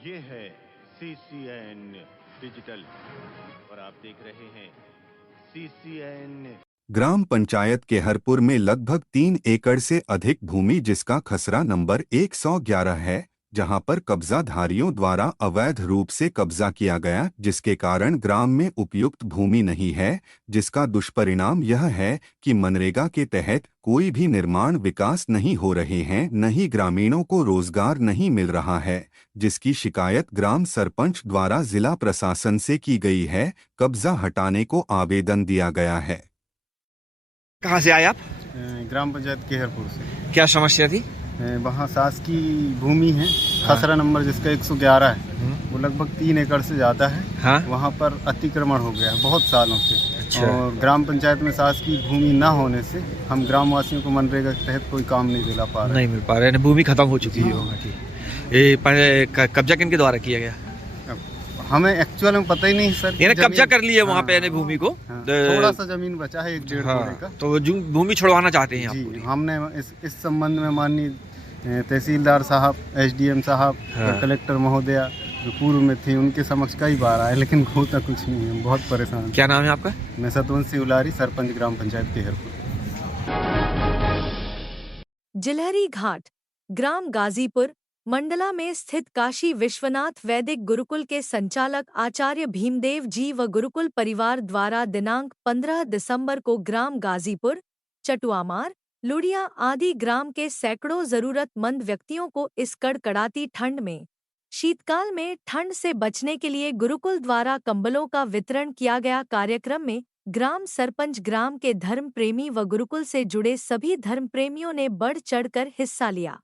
ये है CCN digital और आप देख रहे हैं CCN। ग्राम पंचायत केहरपुर में लगभग 3 एकड़ से अधिक भूमि जिसका खसरा नंबर 111 है, जहां पर कब्जाधारियों द्वारा अवैध रूप से कब्जा किया गया, जिसके कारण ग्राम में उपयुक्त भूमि नहीं है, जिसका दुष्परिणाम यह है कि मनरेगा के तहत कोई भी निर्माण विकास नहीं हो रहे हैं, न ही ग्रामीणों को रोजगार नहीं मिल रहा है, जिसकी शिकायत ग्राम सरपंच द्वारा जिला प्रशासन से की गई है। कब्जा हटाने को आवेदन दिया गया है। कहाँ से आए आप? ग्राम पंचायत केहरपुर से। क्या समस्या थी? वहाँ शासकीय भूमि है, खसरा नंबर जिसका 111 है, वो लगभग 3 एकड़ से ज़्यादा है। हाँ? वहाँ पर अतिक्रमण हो गया है बहुत सालों से। अच्छा। और ग्राम पंचायत में शासकीय भूमि न होने से हम ग्रामवासियों को मनरेगा के तहत कोई काम नहीं दिला पा रहे। नहीं मिल पा रहे, भूमि खत्म हो चुकी है। ये कब्जा किन के द्वारा किया गया? हमें एक्चुअल में पता ही नहीं सर। यानी कब्जा कर लिया वहाँ पे भूमि को। थोड़ा सा जमीन बचा है 1-1.5 करोड़ का, तो भूमि छुड़वाना चाहते हैं जी। आप? हमने इस संबंध में माननीय तहसीलदार साहब, SDM साहब और कलेक्टर महोदया जो पूर्व में थे उनके समक्ष कई बार आए, लेकिन होता कुछ नहीं है। बहुत परेशान। क्या नाम है आपका? मैं सतवंशी उलारी, सरपंच ग्राम पंचायत केहरपुर। जिलहरी घाट, ग्राम गाजीपुर, मंडला में स्थित काशी विश्वनाथ वैदिक गुरुकुल के संचालक आचार्य भीमदेव जी व गुरुकुल परिवार द्वारा दिनांक 15 दिसंबर को ग्राम गाजीपुर, चटुआमार, लुड़िया आदि ग्राम के सैकड़ों जरूरतमंद व्यक्तियों को इस कड़कड़ाती ठंड में शीतकाल में ठंड से बचने के लिए गुरुकुल द्वारा कंबलों का वितरण किया गया। कार्यक्रम में ग्राम सरपंच, ग्राम के धर्म प्रेमी व गुरुकुल से जुड़े सभी धर्म प्रेमियों ने बढ़ चढ़कर हिस्सा लिया।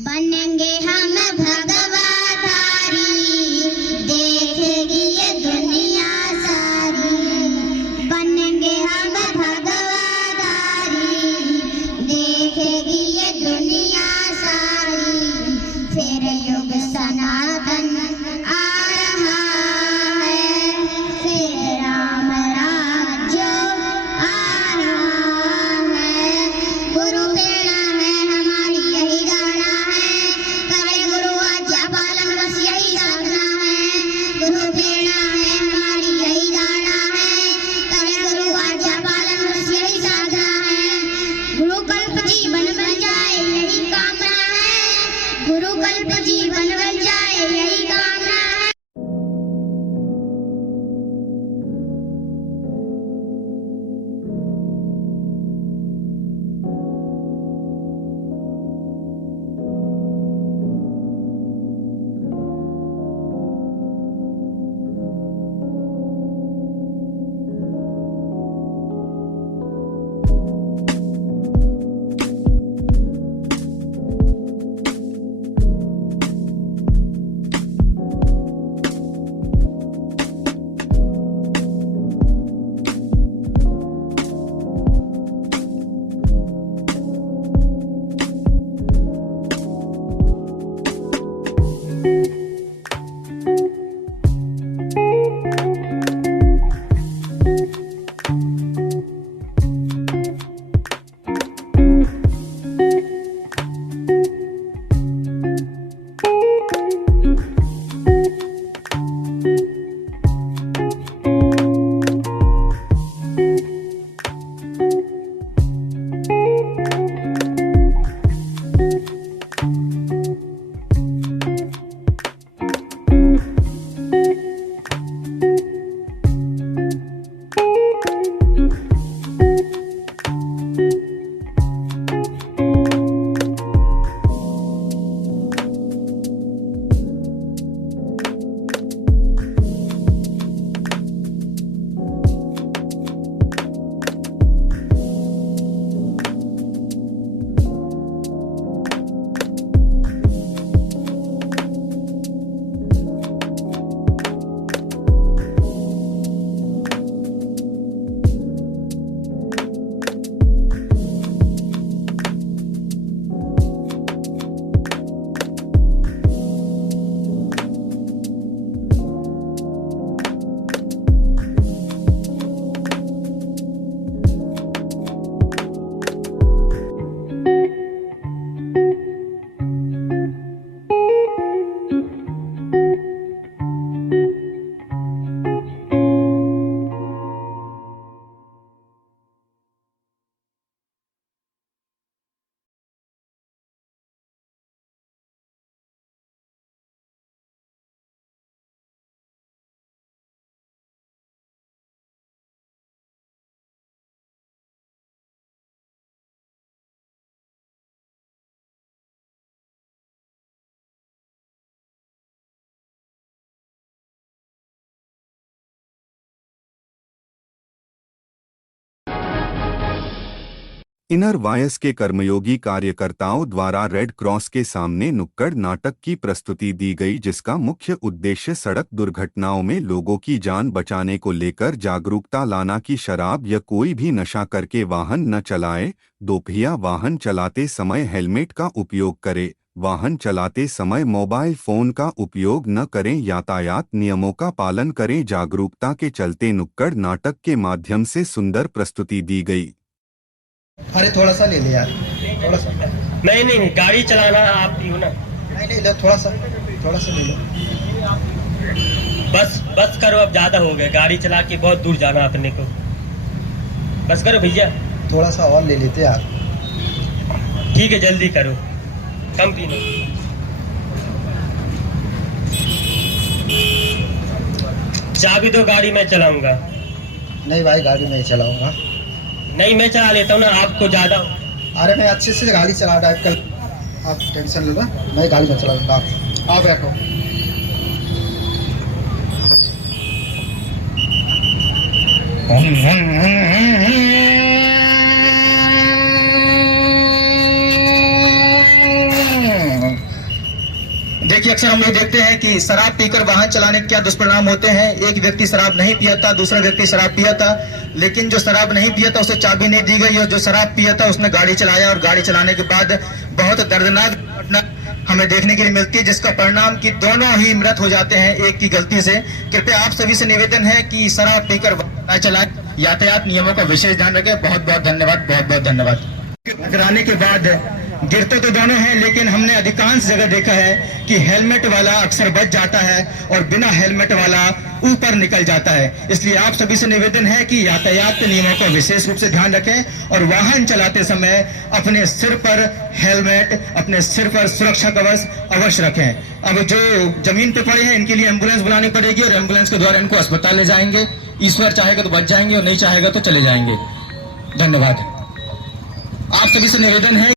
बनेंगे हम भगवाधारी, देखेगी ये दुनिया सारी। बनेंगे हम भगवाधारी, देखेगी ये दुनिया सारी। फिर युग सनातन आ रहा है, फिर राम राज्य आ रहा है। गुरु प्रेरणा है हमारी यही धारणा है, करे गुरु आज्ञा पालन बस यही साधना है। गुरु प्रेरणा है हमारी यही धारणा है, करे गुरु आज्ञा पालन बस यही साधना है। गुरु कल्प जीवन बन जाए यही कामना है, गुरु कल्प जीवन बन जाए यही कामना है। इनर वायस के कर्मयोगी कार्यकर्ताओं द्वारा रेड क्रॉस के सामने नुक्कड़ नाटक की प्रस्तुति दी गई, जिसका मुख्य उद्देश्य सड़क दुर्घटनाओं में लोगों की जान बचाने को लेकर जागरूकता लाना कि शराब या कोई भी नशा करके वाहन न चलाए, दोपहिया वाहन चलाते समय हेलमेट का उपयोग करें, वाहन चलाते समय मोबाइल फोन का उपयोग न करें, यातायात नियमों का पालन करें। जागरूकता के चलते नुक्कड़ नाटक के माध्यम से सुंदर प्रस्तुति दी गई। अरे थोड़ा सा ले ले यार, थोड़ा सा। नहीं गाड़ी चलाना आप पियो ना। नहीं ले, थोड़ा सा ले लो। बस करो, अब ज्यादा हो गया। गाड़ी चला के बहुत दूर जाना अपने को। बस करो भैया, थोड़ा सा और ले लेते यार। ठीक है, जल्दी करो, कम पीना। चाबी दो, गाड़ी मैं चलाऊंगा। नहीं भाई, गाड़ी नहीं चलाऊंगा। नहीं, मैं चला लेता हूँ ना, आपको ज्यादा। अरे मैं अच्छे से गाड़ी चला रहा कल, आप टेंशन लो ना, मैं गाड़ी में चलाऊंगा। आप बैठो। देखिए, अक्सर हम लोग देखते हैं कि शराब पीकर वाहन चलाने के क्या दुष्परिणाम होते हैं। एक व्यक्ति शराब नहीं पिया था, दूसरा व्यक्ति शराब पिया था, लेकिन जो शराब नहीं पिया था उसे चाबी नहीं दी गई, और जो शराब पिया था उसने गाड़ी चलाया, और गाड़ी चलाने के बाद बहुत दर्दनाक घटना हमें देखने के लिए मिलती है, जिसका परिणाम कि दोनों ही मृत हो जाते हैं एक की गलती से। कृपया आप सभी से निवेदन है कि शराब पीकर वाहन न चलाएं, यातायात नियमों का विशेष ध्यान रखें। बहुत बहुत धन्यवाद, बहुत बहुत धन्यवाद। टकराने के बाद गिरते तो दोनों हैं, लेकिन हमने अधिकांश जगह देखा है कि हेलमेट वाला अक्सर बच जाता है और बिना हेलमेट वाला ऊपर निकल जाता है। इसलिए आप सभी से निवेदन है कि यातायात के नियमों का विशेष रूप से ध्यान रखें और वाहन चलाते समय अपने सिर पर हेलमेट, अपने सिर पर सुरक्षा कवच अवश्य रखें। अब जो जमीन पे पड़े हैं इनके लिए एम्बुलेंस बुलानी पड़ेगी और एम्बुलेंस के द्वारा इनको अस्पताल ले जाएंगे। ईश्वर चाहेगा तो बच जाएंगे और नहीं चाहेगा तो चले जाएंगे। धन्यवाद। आप सभी से निवेदन है,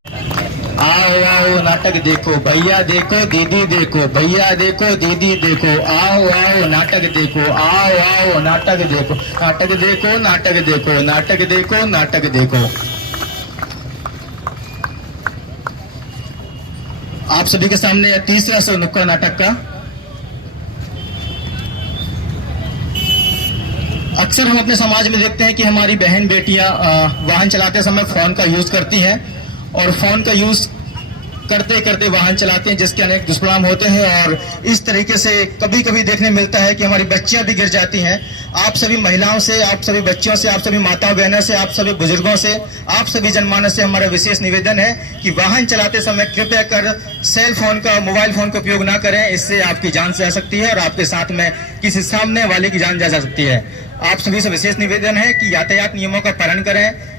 आओ आओ नाटक देखो, भैया देखो, दीदी देखो, भैया देखो, दीदी देखो, आओ आओ नाटक देखो, आओ आओ नाटक देखो, नाटक देखो, नाटक देखो, नाटक देखो, नाटक देखो। आप सभी के सामने तीसरा सो नुक्कड़ नाटक का। अक्सर हम अपने समाज में देखते हैं कि हमारी बहन बेटियां वाहन चलाते समय फोन का यूज करती हैं और फोन का यूज करते करते वाहन चलाते हैं, जिसके अनेक दुष्परिणाम होते हैं। और इस तरीके से कभी कभी देखने मिलता है कि हमारी बच्चियां भी गिर जाती हैं। आप सभी महिलाओं से, आप सभी बच्चियों से, आप सभी माताओं बहनों से, आप सभी बुजुर्गों से, आप सभी जनमानस से हमारा विशेष निवेदन है कि वाहन चलाते समय कृपया कर सेल फोन का, मोबाइल फोन का उपयोग ना करें। इससे आपकी जान जा सकती है और आपके साथ में किसी सामने वाले की जान जा सकती है। आप सभी से विशेष निवेदन है कि यातायात नियमों का पालन करें।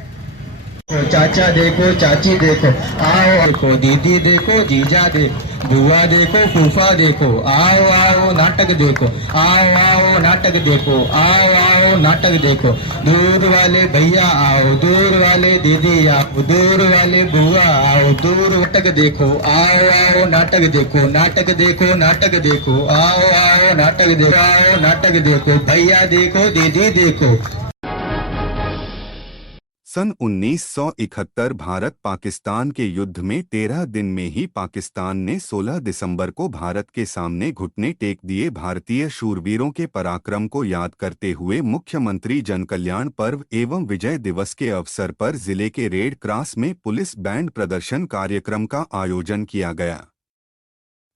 चाचा देखो, चाची देखो, आओ देखो, दीदी देखो, जीजा देखो, बुआ देखो, फूफा देखो, आओ आओ नाटक देखो, आओ आओ नाटक देखो, आओ आओ नाटक देखो। दूर वाले भैया आओ, दूर वाले दीदी आओ, दूर वाले बुआ आओ, दूर नाटक देखो, आओ आओ नाटक देखो, नाटक देखो, नाटक देखो, आओ आओ नाटक देखो, आओ नाटक देखो, भैया देखो, दीदी देखो। सन 1971 भारत पाकिस्तान के युद्ध में 13 दिन में ही पाकिस्तान ने 16 दिसंबर को भारत के सामने घुटने टेक दिए। भारतीय शूरवीरों के पराक्रम को याद करते हुए मुख्यमंत्री जनकल्याण पर्व एवं विजय दिवस के अवसर पर जिले के रेड क्रॉस में पुलिस बैंड प्रदर्शन कार्यक्रम का आयोजन किया गया,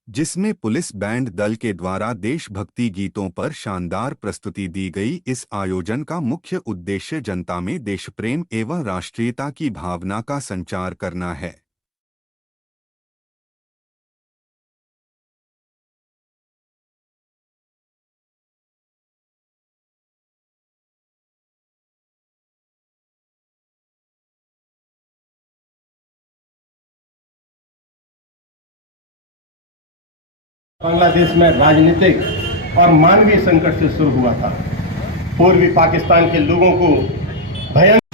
जिसमें पुलिस बैंड दल के द्वारा देशभक्ति गीतों पर शानदार प्रस्तुति दी गई। इस आयोजन का मुख्य उद्देश्य जनता में देशप्रेम एवं राष्ट्रीयता की भावना का संचार करना है। बांग्लादेश में राजनीतिक और मानवीय संकट से शुरू हुआ था। पूर्वी पाकिस्तान के लोगों को भयंकर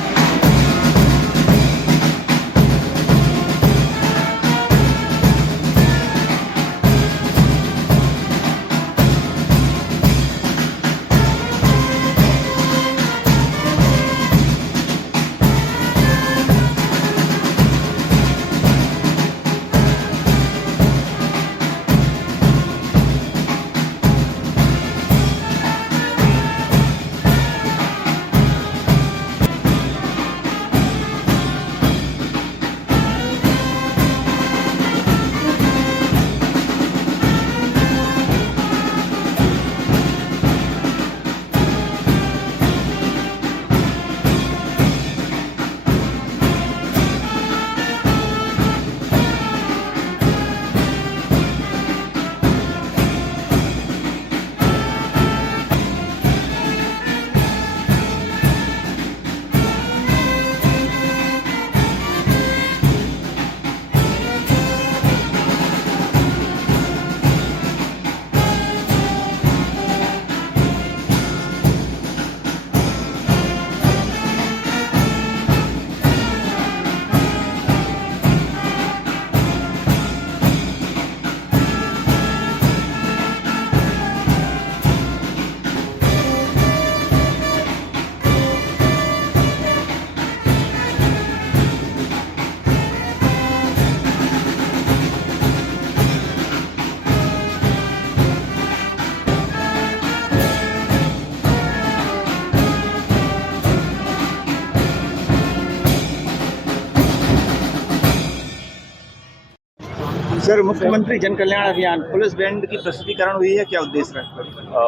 सर, मुख्यमंत्री जन कल्याण अभियान पुलिस बैंड की प्रस्तुतिकरण हुई है, क्या उद्देश्य है?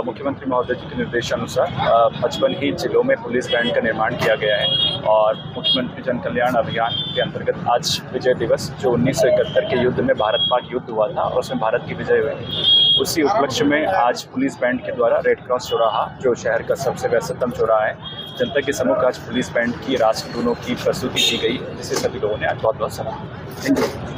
मुख्यमंत्री महोदय जी के निर्देशानुसार 55 ही जिलों में पुलिस बैंड का निर्माण किया गया है और मुख्यमंत्री जन कल्याण अभियान के अंतर्गत आज विजय दिवस, जो 1971 के युद्ध में भारत पाक युद्ध हुआ था और उसमें भारत की विजय हुई, उसी उपलक्ष्य में आज पुलिस बैंड के द्वारा रेड क्रॉस चौराहा, जो शहर का सबसे व्यस्ततम चौराहा है, जनता के सम्मुख आज पुलिस बैंड की राष्ट्रधुनों की प्रस्तुति की गई, जिसे सभी लोगों ने आज बहुत बहुत सराहा। Thank you.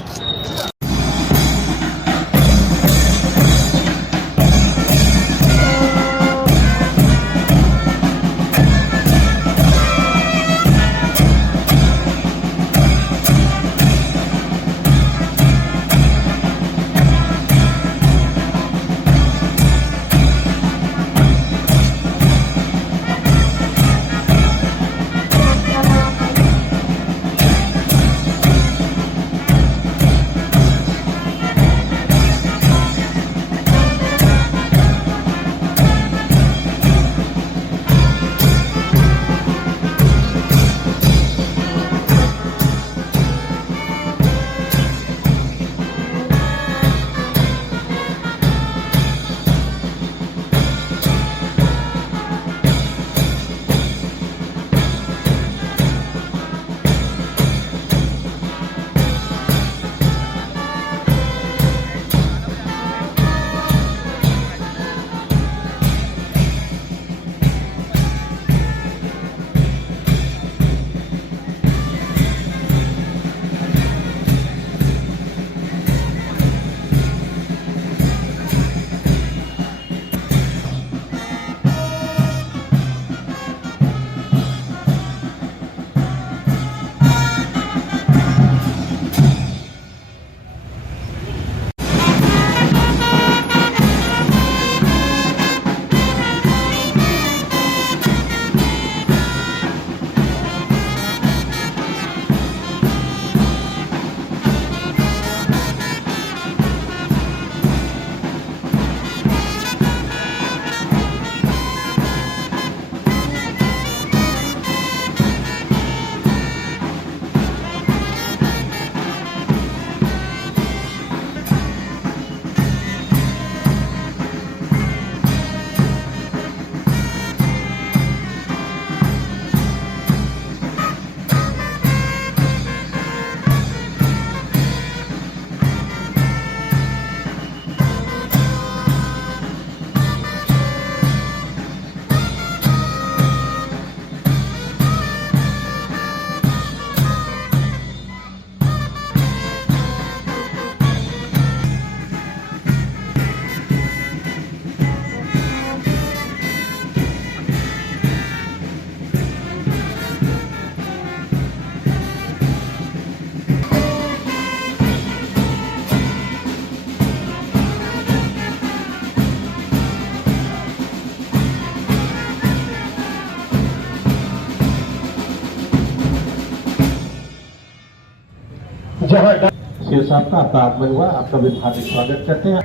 जहां शेर साहब का आपका आगमन हुआ, आपका भी हार्दिक स्वागत करते हैं।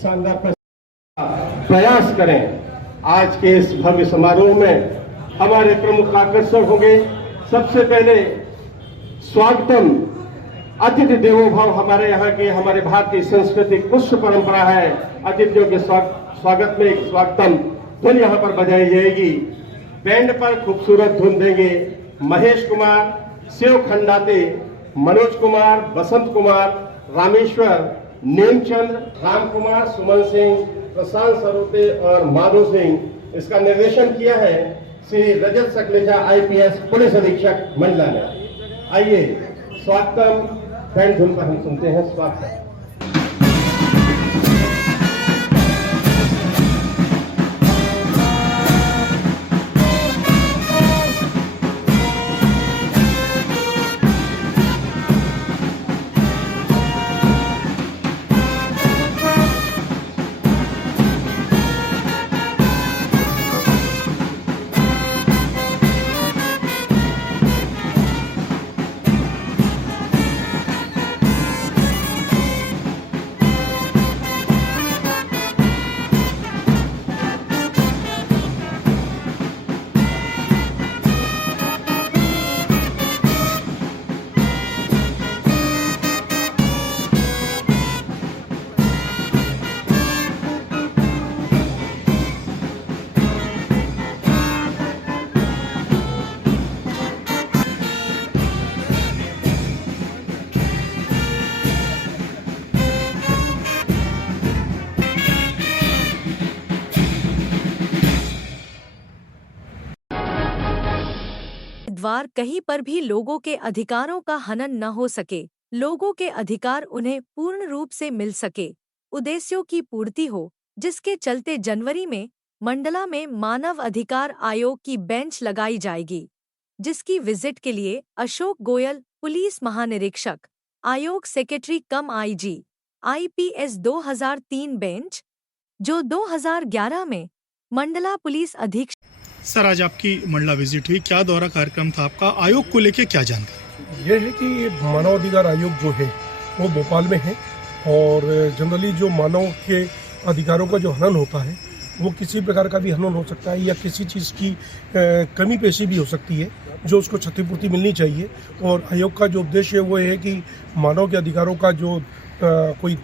शानदार प्रयास करें। आज के इस भव्य समारोह में हमारे प्रमुख आकर्षण होंगे। सबसे पहले स्वागतम, अतिथि देवो भव हमारे यहाँ की, हमारे भारतीय सांस्कृतिक पुष्प परंपरा है। अतिथियों के स्वागत में एक स्वागतम धुन यहाँ पर बजाई जाएगी। बैंड पर खूबसूरत धुन देंगे महेश कुमार, शिव खंडाते, मनोज कुमार, बसंत कुमार, रामेश्वर, नेमचंद, राम कुमार, सुमन सिंह, प्रशांत सरोते और माधव सिंह। इसका निर्देशन किया है श्री रजत सकलेचा IPS पुलिस अधीक्षक मंडला ने। आइए स्वागतम बैंड धुन पर हम सुनते हैं। स्वागतम। द्वार कहीं पर भी लोगों के अधिकारों का हनन न हो सके, लोगों के अधिकार उन्हें पूर्ण रूप से मिल सके, उद्देश्यों की पूर्ति हो, जिसके चलते जनवरी में मंडला में मानव अधिकार आयोग की बेंच लगाई जाएगी, जिसकी विजिट के लिए अशोक गोयल, पुलिस महानिरीक्षक, आयोग सेक्रेटरी कम IG, IPS 2003 बेंच, जो 2011 में मंडला पुलिस अधीक्षक। सर, आज आपकी मंडला विजिट हुई, क्या दौरा कार्यक्रम था आपका? आयोग को लेके क्या जानकारी? यह है कि मानवाधिकार आयोग जो है वो भोपाल में है और जनरली जो मानव के अधिकारों का जो हनन होता है वो किसी प्रकार का भी हनन हो सकता है या किसी चीज़ की कमी पेशी भी हो सकती है जो उसको क्षतिपूर्ति मिलनी चाहिए। और आयोग का जो उद्देश्य है वो है कि मानव के अधिकारों का जो कोई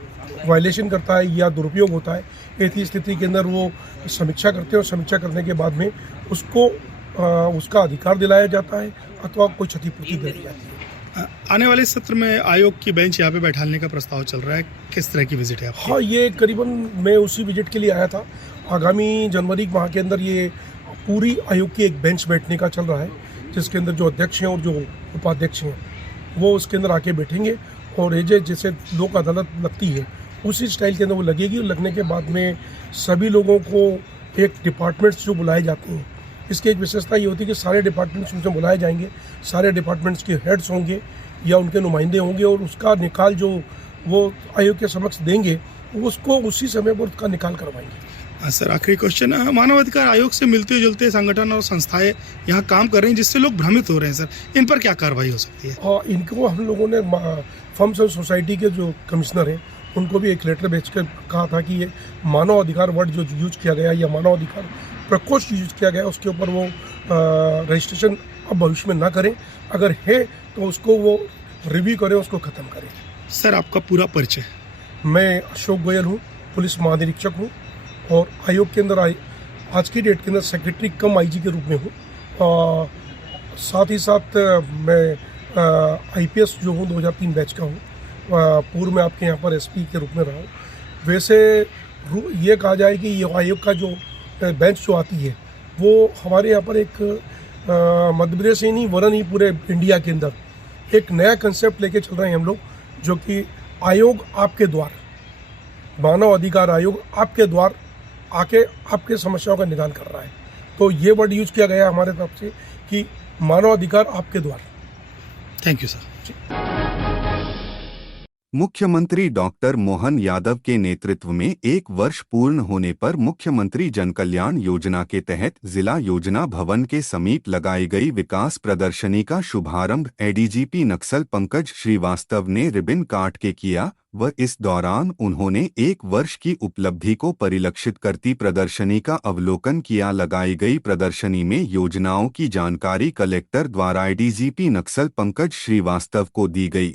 वायलेशन करता है या दुरुपयोग होता है, ऐसी स्थिति के अंदर वो समीक्षा करते हैं और समीक्षा करने के बाद में उसको उसका अधिकार दिलाया जाता है अथवा कोई क्षतिपूर्ति दिलाई जाती है। आने वाले सत्र में आयोग की बेंच यहाँ पे बैठाने का प्रस्ताव चल रहा है, किस तरह की विजिट है आपकी? हाँ, ये करीबन मैं उसी विजिट के लिए आया था। आगामी जनवरी माह के अंदर ये पूरी आयोग की एक बेंच बैठने का चल रहा है, जिसके अंदर जो अध्यक्ष हैं और जो उपाध्यक्ष हैं वो उसके अंदर आके बैठेंगे और जैसे लोक अदालत लगती है उसी स्टाइल के अंदर वो लगेगी। और लगने के बाद में सभी लोगों को एक डिपार्टमेंट्स जो बुलाए जाते हैं, इसकी एक विशेषता ये होती है कि सारे डिपार्टमेंट्स उनसे बुलाए जाएंगे, सारे डिपार्टमेंट्स के हेड्स होंगे या उनके नुमाइंदे होंगे और उसका निकाल जो वो आयोग के समक्ष देंगे उसको उसी समय पर उसका निकाल करवाएंगे। सर, आखिरी क्वेश्चन, मानवाधिकार आयोग से मिलते जुलते संगठन और संस्थाएं यहाँ काम कर रही हैं जिससे लोग भ्रमित हो रहे हैं, सर इन पर क्या कार्रवाई हो सकती है? और इनको हम लोगों ने फर्म्स एंड सोसाइटी के जो कमिश्नर हैं उनको भी एक लेटर भेज कर कहा था कि ये मानव अधिकार वर्ड जो यूज किया गया या मानव अधिकार प्रकोष्ठ यूज किया गया उसके ऊपर वो रजिस्ट्रेशन अब भविष्य में ना करें, अगर है तो उसको वो रिव्यू करें, उसको ख़त्म करें। सर, आपका पूरा परिचय? मैं अशोक गोयल हूँ, पुलिस महानिरीक्षक हूँ और आयोग के अंदर आज की डेट के अंदर सेक्रेटरी कम IG के रूप में हूँ। साथ ही साथ मैं IPS जो हूँ 2003 बैच का हूँ। पूर्व में आपके यहाँ पर SP के रूप में रहा हूँ। वैसे ये कहा जाए कि ये आयोग का जो बेंच जो आती है वो हमारे यहाँ पर एक मध्य प्रदेश ही नहीं वरन ही पूरे इंडिया के अंदर एक नया कंसेप्ट लेके चल रहे हैं हम लोग, जो कि आयोग आपके द्वार, मानव अधिकार आयोग आपके द्वार आके आपके समस्याओं का निदान कर रहा है। तो ये वर्ड यूज किया गया हमारे तरफ से कि मानव अधिकार आपके द्वार। Thank you sir. मुख्यमंत्री डॉक्टर मोहन यादव के नेतृत्व में 1 वर्ष पूर्ण होने पर मुख्यमंत्री जन कल्याण योजना के तहत जिला योजना भवन के समीप लगाई गई विकास प्रदर्शनी का शुभारंभ एडीजीपी नक्सल पंकज श्रीवास्तव ने रिबन काट के किया व इस दौरान उन्होंने 1 वर्ष की उपलब्धि को परिलक्षित करती प्रदर्शनी का अवलोकन किया। लगाई गई प्रदर्शनी में योजनाओं की जानकारी कलेक्टर द्वारा एडीजीपी नक्सल पंकज श्रीवास्तव को दी गई।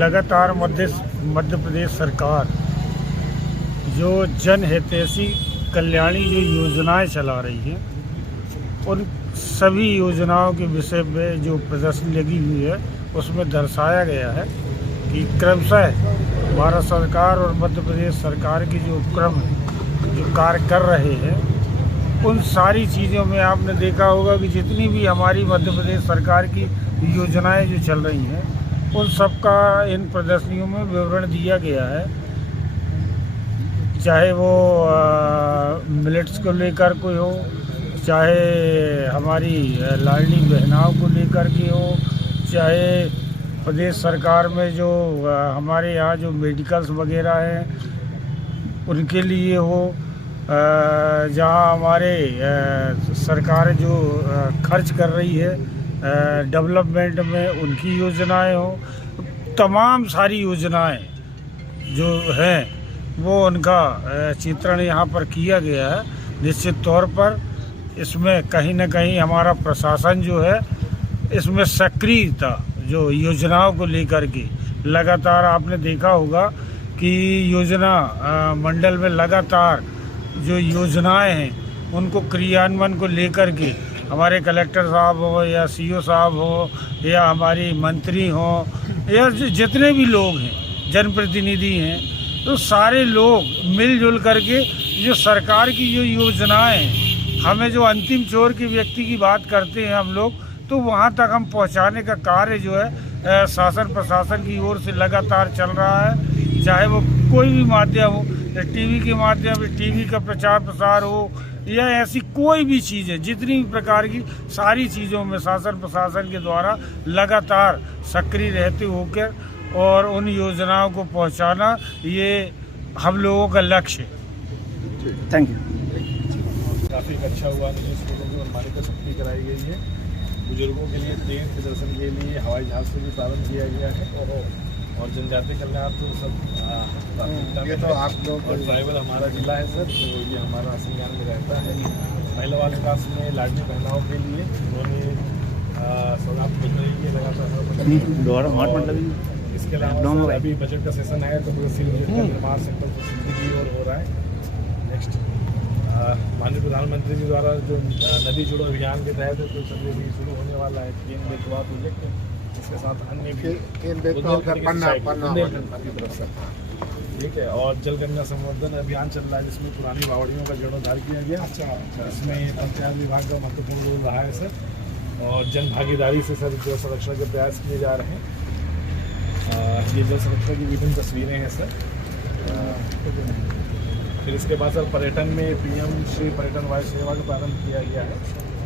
लगातार मध्य प्रदेश सरकार जो जन हितैषी कल्याणी जो योजनाएं चला रही है, उन सभी योजनाओं के विषय में जो प्रदर्शनी लगी हुई है उसमें दर्शाया गया है कि क्रमशः भारत सरकार और मध्य प्रदेश सरकार के जो उपक्रम जो कार्य कर रहे हैं, उन सारी चीज़ों में आपने देखा होगा कि जितनी भी हमारी मध्य प्रदेश सरकार की योजनाएं जो चल रही हैं, उन सब का इन प्रदर्शनियों में विवरण दिया गया है। चाहे वो मिलेट्स को लेकर कोई हो, चाहे हमारी लाडली बहनाओं को लेकर के हो, चाहे प्रदेश सरकार में जो हमारे यहाँ जो मेडिकल्स वगैरह हैं उनके लिए हो, जहाँ हमारे सरकार जो खर्च कर रही है डेवलपमेंट में, उनकी योजनाएं हो, तमाम सारी योजनाएं जो हैं वो उनका चित्रण यहाँ पर किया गया है। निश्चित तौर पर इसमें कहीं न कहीं हमारा प्रशासन जो है इसमें सक्रियता जो योजनाओं को लेकर के लगातार आपने देखा होगा कि योजना मंडल में लगातार जो योजनाएं हैं उनको क्रियान्वयन को लेकर के हमारे कलेक्टर साहब हो या सीओ साहब हो या हमारी मंत्री हो या जितने भी लोग हैं, जनप्रतिनिधि हैं, तो सारे लोग मिलजुल करके जो सरकार की जो योजनाएं हैं, हमें जो अंतिम छोर के व्यक्ति की बात करते हैं हम लोग, तो वहाँ तक हम पहुँचाने का कार्य जो है शासन प्रशासन की ओर से लगातार चल रहा है। चाहे वो कोई भी माध्यम हो, या टीवी के माध्यम से टीवी का प्रचार प्रसार हो या ऐसी कोई भी चीज़ है, जितनी भी प्रकार की सारी चीज़ों में शासन प्रशासन के द्वारा लगातार सक्रिय रहते होकर और उन योजनाओं को पहुंचाना ये हम लोगों का लक्ष्य है। Thank you. काफ़ी अच्छा हुआ, निजी स्कूलों की मनमानी पर सख्ती कराई गई है। बुजुर्गों के लिए ट्रेन के दर्शन के लिए हवाई जहाज से भी प्रारंभ किया गया है और जनजातीय कल्याण तो सब ये तो आप लोग और ट्राइबल हमारा जिला है सर, तो ये हमारा संज्ञान में रहता है। महिला बाल विकास में लाडली बहनाओं के लिए उन्होंने सौगात मिल रही है लगातार। इसके अलावा अभी बजट का सेशन है तो का निर्माण सेक्टर की ओर हो रहा है। नेक्स्ट माननीय प्रधानमंत्री जी द्वारा जो नदी जोड़ो अभियान के तहत तो सभी भी शुरू होने वाला है केन बेतवा प्रोजेक्ट, इसके साथ अन्य भी ठीक है। और जल गंगा संवर्धन अभियान चल रहा है जिसमें पुरानी बावड़ियों का जीर्णोद्धार किया गया। इसमें पंचायत विभाग का महत्वपूर्ण रोल रहा है सर, और जन भागीदारी से सर जल संरक्षण के प्रयास किए जा रहे हैं। ये जल संरक्षण की विभिन्न तस्वीरें हैं सर। फिर इसके बाद सर पर्यटन में PM श्री पर्यटन वायु सेवा का प्रारंभ किया गया है,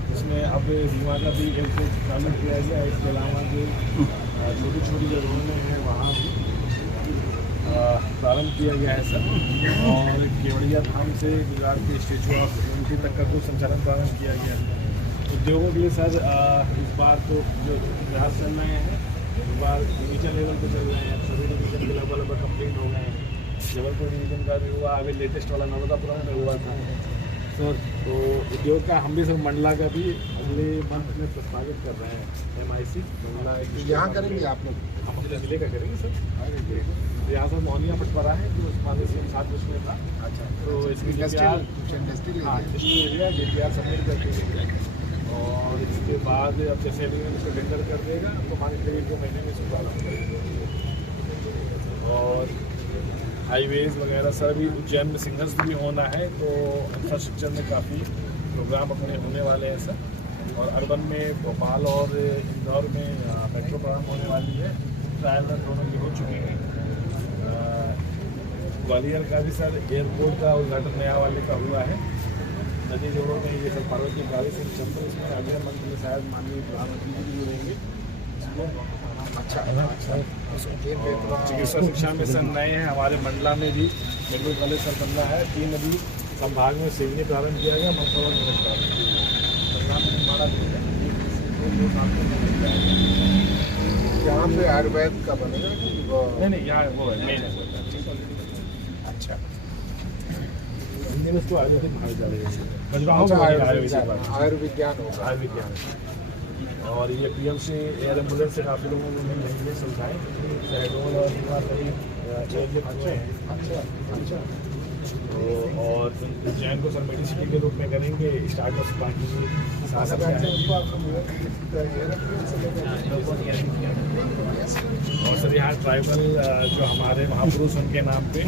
जिसमें अब रीवा का भी एयरपोर्ट चालू किया गया है। इसके अलावा जो छोटी छोटी जगहों में है वहाँ भी प्रारंभ किया गया है सर। और केवड़िया धाम से गुजरात के स्टेचू ऑफ यूनिटी तक का कुछ संचालन प्रारंभ किया गया है। उद्योगों के लिए सर इस बार तो जो प्रयास चल रहे हैं, इस बार डिवीजन लेवल पर चल रहे हैं, सभी डिवीजन के लगभग कंप्लीट हो गए हैं। जबलपुर डिवीजन का भी हुआ, अभी लेटेस्ट वाला नर्मदापुरम में हुआ था सर। तो उद्योग का हम भी सर मंडला का भी अगले मंथ में प्रस्तावित कर रहे हैं MIC मंडला। यहाँ करेंगे आप लोग? हम अपने जिले का करेंगे सर। यहाँ सर मोहनिया पटवारा है जो उस माध्यम से 7 वर्ष में था। अच्छा, तो इसकी DPR सबमिट कर देंगे और इसके बाद अब जैसे इसको टेंडर कर देगा तो मान लीजिए 1 महीने में शुभारंभ करेंगे। और हाईवेज वगैरह सर अभी उज्जैन में सिंगल्स भी होना है, तो इंफ्रास्ट्रक्चर में काफ़ी प्रोग्राम अपने होने वाले हैं सर। और अर्बन में भोपाल और इंदौर में मेट्रो प्रारंभ होने वाली है, ट्रायल रन दोनों की हो चुकी हैं। ग्वालियर का भी सर एयरपोर्ट का उद्घाटन नया वाले का हुआ है। नदी जोड़ों में ये सर पार्वती गाड़ी से चंद्र इसमें अगले मंथ में शायद माननीय प्रधानमंत्री जी भी जुड़ेंगे। अच्छा, चिकित्सा शिक्षा में सर नए हैं हमारे मंडला में भी मेडिकल कॉलेज सर बन रहा है। 3 अभी संभाग में सिवनी प्रारंभ किया गया, मंदसौर में प्रारंभ किया गया। यहाँ पे आयुर्वेद का बनेगा? नहीं, यहाँ वो है मेन है। अच्छा, हिंदी में उसको आयुर्वेदिक आयुर्विज्ञान होगा। आयुर्विज्ञान और ये PMC एयर एम्बुलेंस से काफ़ी लोगों को मिलने सुविधाएँ शहडोल और अच्छा। तो और उज्जैन को सर मेडिसिटी के रूप में करेंगे स्टार्टअप बाकी और सर यहाँ ट्राइबल जो हमारे महापुरुष उनके नाम पे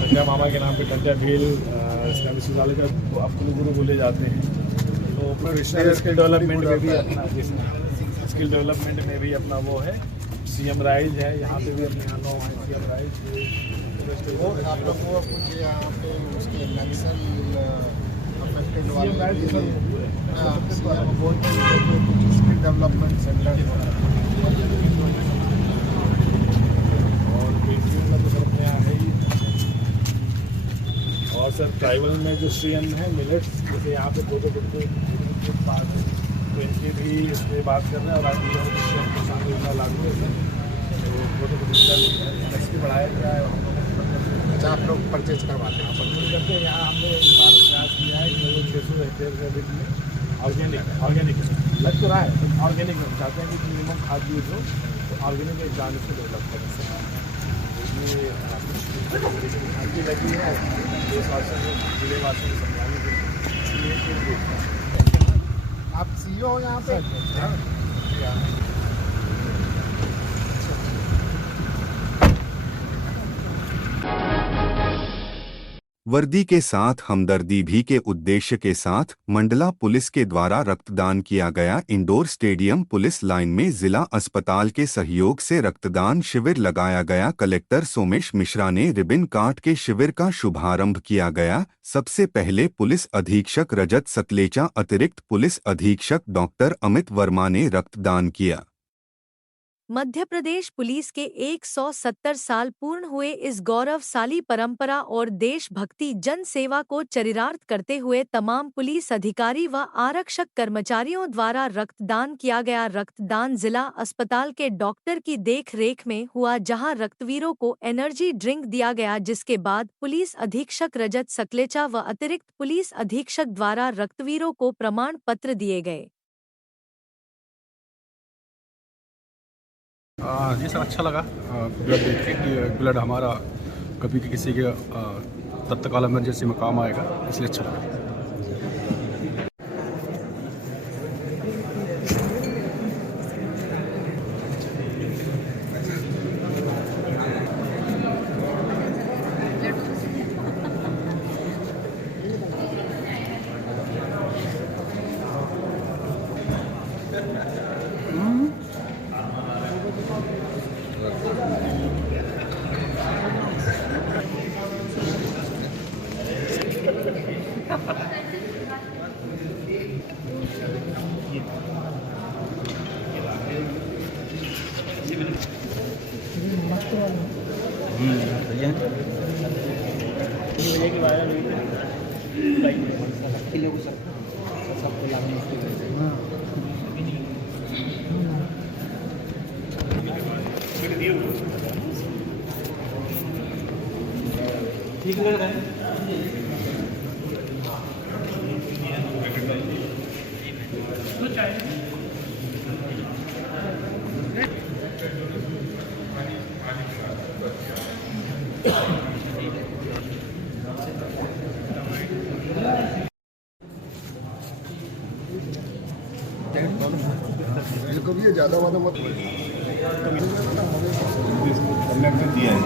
टंडा मामा के नाम पे टंडा भील इसका विश्वविद्यालय का अब गुरु बोले जाते हैं। तो प्रोफेशनल स्किल डेवलपमेंट में भी अपना स्किल डेवलपमेंट में भी अपना वो है। CM राइज है यहाँ पे भी अपने यहाँ 9 है CM राइज। वो आप लोग वो कुछ यहाँ पे उसके नक्सल अफेक्टेड वाले बोलते हैं कुछ स्किल डेवलपमेंट सेंटर और पेंटिंग का तो सर अपने यहाँ है ही। और सर ट्राइबल में जो CM है मिलेट्स, जैसे यहाँ पे फोटो पास है तो इनकी भी इस पर बात कर रहे हैं। और आज किसान योजना लागू है सर, तो फोटो बढ़ाया गया है। अच्छा, आप लोग परचेज करवाते हैं? परचेज करते हैं। यहाँ हमने इस बार प्रयास किया है कि लगभग 600 हेक्टेयर से अधिक में ऑर्गेनिक लग तो रहा है। ऑर्गेनिक में चाहते हैं कि मिनिमम खाद यूज हो, तो ऑर्गेनिक एक जान से डेवलप करें सर। इसमें की लगी है देशवासियों को, जिलेवासियों को समझाने के लिए। आप CEO हो यहाँ पे? वर्दी के साथ हमदर्दी भी के उद्देश्य के साथ मंडला पुलिस के द्वारा रक्तदान किया गया। इंडोर स्टेडियम पुलिस लाइन में जिला अस्पताल के सहयोग से रक्तदान शिविर लगाया गया। कलेक्टर सोमेश मिश्रा ने रिबन काट के शिविर का शुभारंभ किया गया। सबसे पहले पुलिस अधीक्षक रजत सकलेचा, अतिरिक्त पुलिस अधीक्षक डॉक्टर अमित वर्मा ने रक्तदान किया। मध्य प्रदेश पुलिस के 170 साल पूर्ण हुए इस गौरवशाली परंपरा और देशभक्ति जन सेवा को चरितार्थ करते हुए तमाम पुलिस अधिकारी व आरक्षक कर्मचारियों द्वारा रक्तदान किया गया। रक्तदान जिला अस्पताल के डॉक्टर की देखरेख में हुआ, जहां रक्तवीरों को एनर्जी ड्रिंक दिया गया, जिसके बाद पुलिस अधीक्षक रजत सकलेचा व अतिरिक्त पुलिस अधीक्षक द्वारा रक्तवीरों को प्रमाण पत्र दिए गए। जी सर, अच्छा लगा ब्लड देख के कि ब्लड हमारा कभी किसी के तत्काल इमरजेंसी में काम आएगा, इसलिए अच्छा लगा। ठीक लग रहा है। कभी ये ज़्यादा वादा मत दिया है।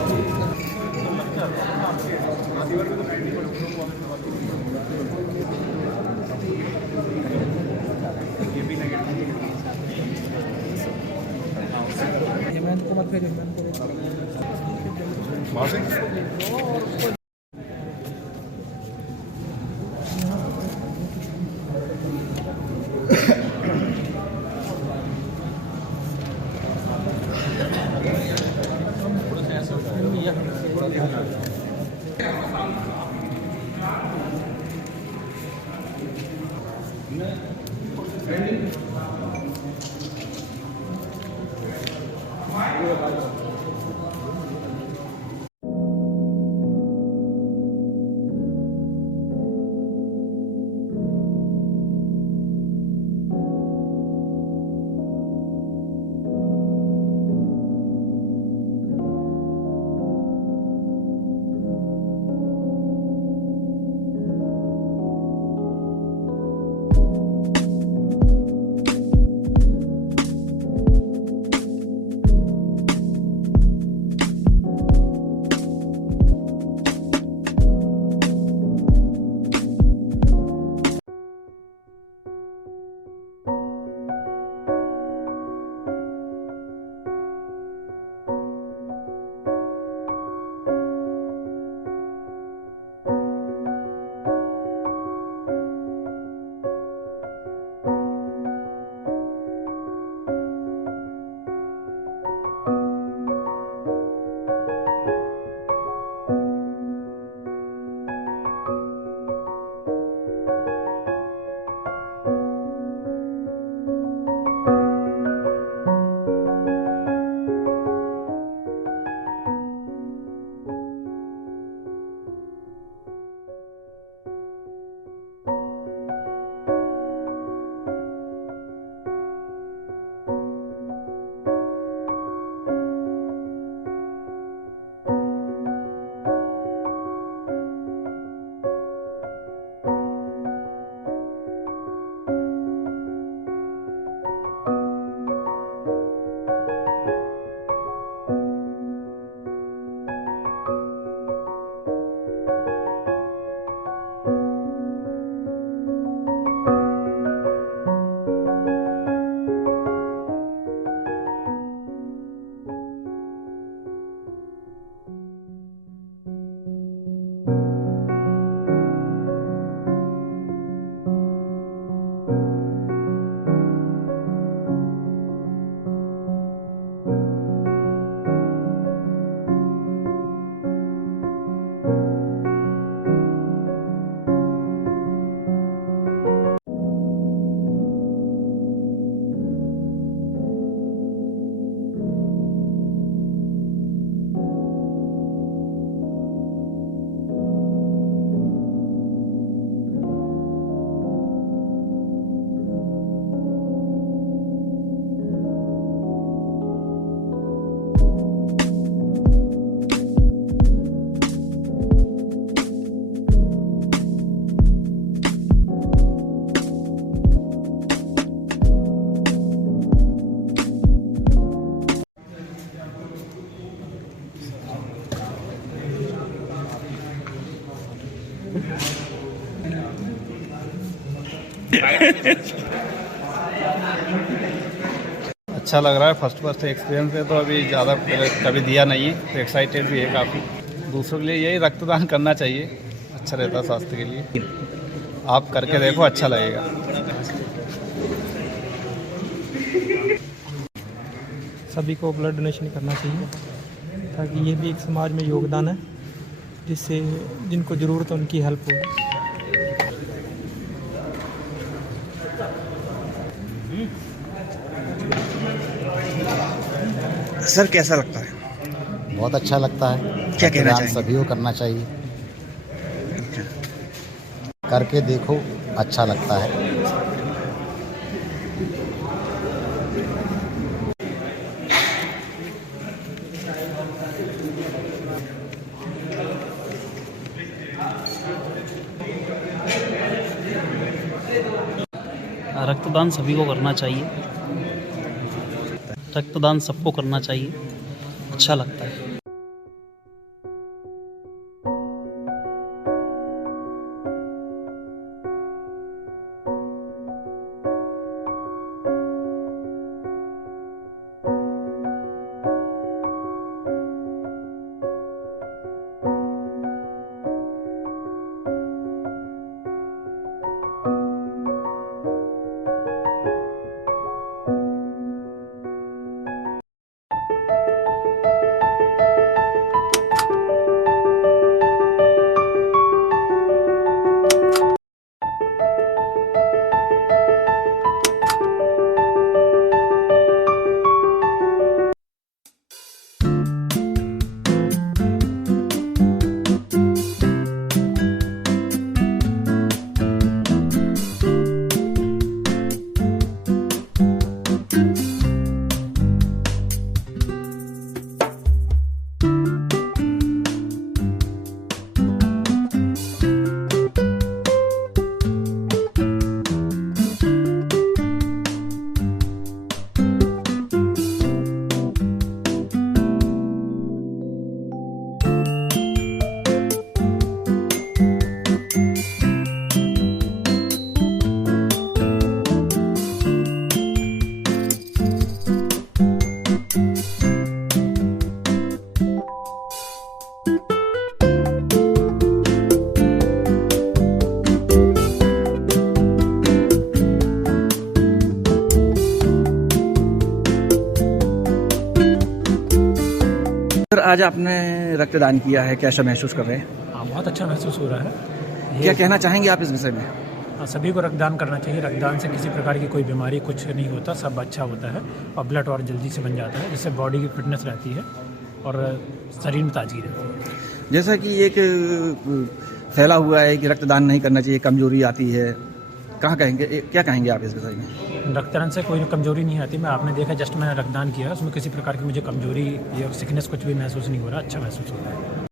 अच्छा लग रहा है। फर्स्ट एक्सपीरियंस है तो अभी ज़्यादा कभी दिया नहीं है, तो एक्साइटेड भी है काफ़ी। दूसरों के लिए यही रक्तदान करना चाहिए, अच्छा रहता है स्वास्थ्य के लिए। आप करके देखो, अच्छा लगेगा। सभी को ब्लड डोनेशन करना चाहिए ताकि ये भी एक समाज में योगदान है जिससे जिनको ज़रूरत है उनकी हेल्प हो। सर कैसा लगता है? बहुत अच्छा लगता है। क्या कहना रक्तदान चाहेंगे? सभी को करना चाहिए। करके देखो, अच्छा लगता है। रक्तदान सभी को करना चाहिए। रक्तदान सबको करना चाहिए, अच्छा लगता है। सर, आज आपने रक्तदान किया है, कैसा महसूस कर रहे हैं? हाँ, बहुत अच्छा महसूस हो रहा है। क्या कहना चाहेंगे आप इस विषय में? सभी को रक्तदान करना चाहिए। रक्तदान से किसी प्रकार की कोई बीमारी कुछ नहीं होता, सब अच्छा होता है और ब्लड और जल्दी से बन जाता है, जिससे बॉडी की फिटनेस रहती है और शरीर में ताजगी रहती है। जैसा कि एक फैला हुआ है कि रक्तदान नहीं करना चाहिए, कमजोरी आती है, कहाँ कहेंगे, क्या कहेंगे आप इस विषय में? रक्तदान से कोई कमजोरी नहीं आती। मैं आपने देखा, जस्ट मैंने रक्तदान किया, उसमें किसी प्रकार की मुझे कमजोरी या सिकनेस कुछ भी महसूस नहीं हो रहा, अच्छा महसूस हो रहा है।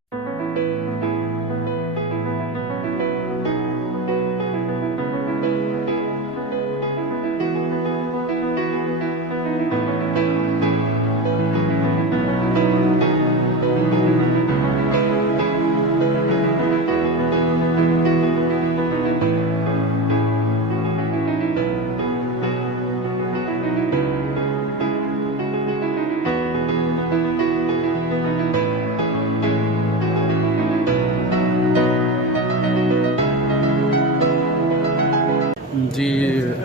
जी,